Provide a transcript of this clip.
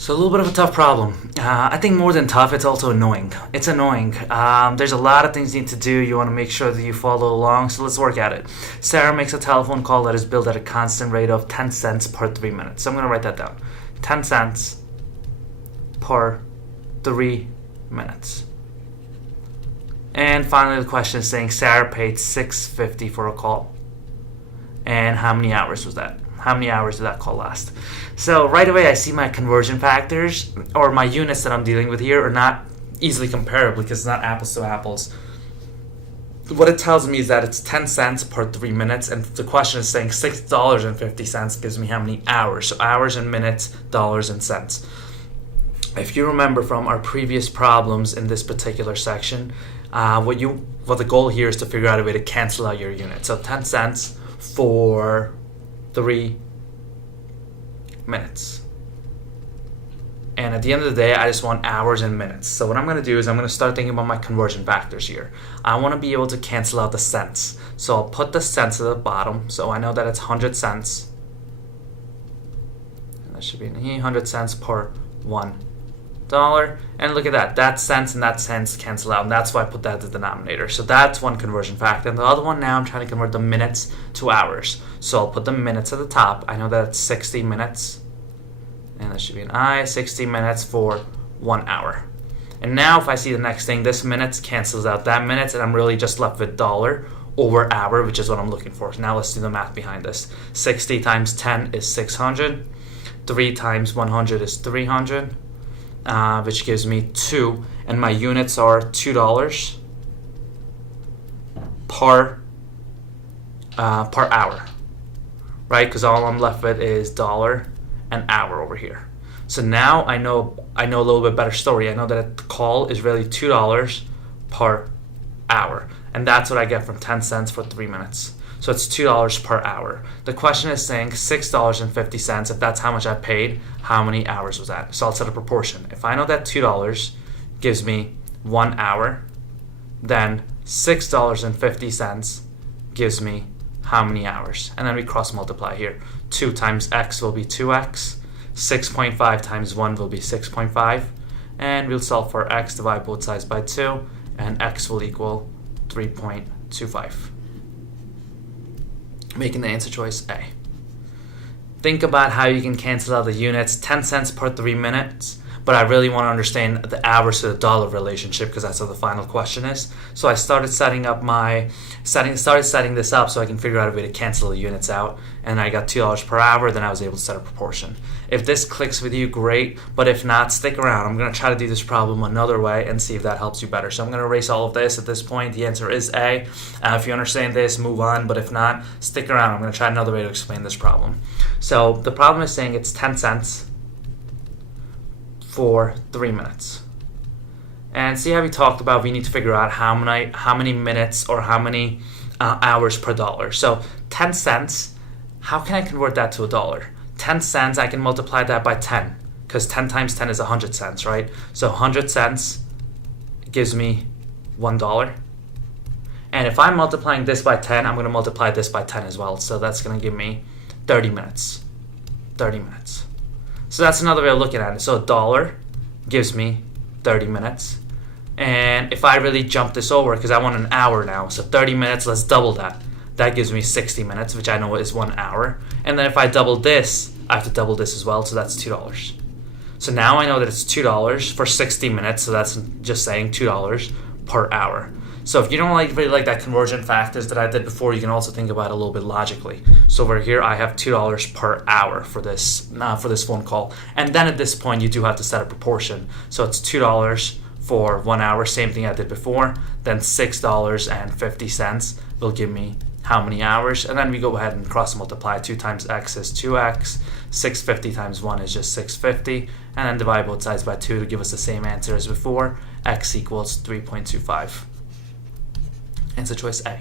So a little bit of a tough problem. I think more than tough, it's also annoying. It's annoying. There's a lot of things you need to do. You want to make sure that you follow along. So let's work at it. Sarah makes a telephone call that is billed at a constant rate of 10 cents per 3 minutes. So I'm going to write that down. 10 cents per 3 minutes. And finally, the question is saying Sarah paid $6.50 for a call. And how many hours was that? How many hours did that call last? So right away I see my conversion factors, or my units that I'm dealing with here, are not easily comparable because it's not apples to apples. What it tells me is that it's 10 cents per 3 minutes, and the question is saying $6.50 gives me how many hours. So hours and minutes, dollars and cents. If you remember from our previous problems in this particular section, what the goal here is to figure out a way to cancel out your unit. So 10 cents for 3 minutes. And at the end of the day, I just want hours and minutes. So what I'm going to do is I'm going to start thinking about my conversion factors here. I want to be able to cancel out the cents. So I'll put the cents at the bottom. So I know that it's 100 cents. And that should be 100 cents per $1. And look at that. That cents and that cents cancel out. And that's why I put that as the denominator. So that's one conversion factor. And the other one, now I'm trying to convert the minutes to hours. So I'll put the minutes at the top. I know that it's 60 minutes. And that should be an I, 60 minutes for 1 hour. And now if I see the next thing, this minutes cancels out that minutes, and I'm really just left with dollar over hour, which is what I'm looking for. So now let's do the math behind this. 60 times 10 is 600. 3 times 100 is 300, which gives me 2. And my units are $2 per hour, right? Because all I'm left with is dollar an hour over here. So now I know a little bit better story. I know that the call is really $2 per hour, and that's what I get from 10 cents for 3 minutes. So it's $2 per hour. The question is saying $6.50. If that's how much I paid, how many hours was that? So I'll set a proportion. If I know that $2 gives me 1 hour, then $6.50 gives me how many hours? And then we cross multiply here. 2 times x will be 2x. 6.5 times 1 will be 6.5. And we'll solve for x, divide both sides by 2, and x will equal 3.25. Making the answer choice A. Think about how you can cancel out the units. 10 cents per 3 minutes. But I really want to understand the hours to the dollar relationship, because that's what the final question is. So I started setting this up so I can figure out a way to cancel the units out. And I got $2 per hour, then I was able to set a proportion. If this clicks with you, great. But if not, stick around. I'm going to try to do this problem another way and see if that helps you better. So I'm going to erase all of this at this point. The answer is A. If you understand this, move on. But if not, stick around. I'm going to try another way to explain this problem. So the problem is saying it's 10 cents for 3 minutes. And see how we talked about we need to figure out how many minutes or how many hours per dollar. So 10 cents, how can I convert that to a dollar? 10 cents, I can multiply that by 10, because 10 times 10 is 100 cents, right? So 100 cents gives me $1. And if I'm multiplying this by 10, I'm going to multiply this by 10 as well. So that's going to give me 30 minutes. 30 minutes. So that's another way of looking at it. So a dollar gives me 30 minutes. And if I really jump this over, because I want an hour now, so 30 minutes, let's double that. That gives me 60 minutes, which I know is 1 hour. And then if I double this, I have to double this as well, so that's $2. So now I know that it's $2 for 60 minutes, so that's just saying $2 per hour. So if you don't really like that conversion factors that I did before, you can also think about it a little bit logically. So over here, I have $2 per hour for this phone call. And then at this point, you do have to set a proportion. So it's $2 for 1 hour, same thing I did before. Then $6.50 will give me how many hours. And then we go ahead and cross multiply. 2 times x is 2x. 650 times 1 is just 650. And then divide both sides by 2 to give us the same answer as before. X equals 3.25. Answer choice A.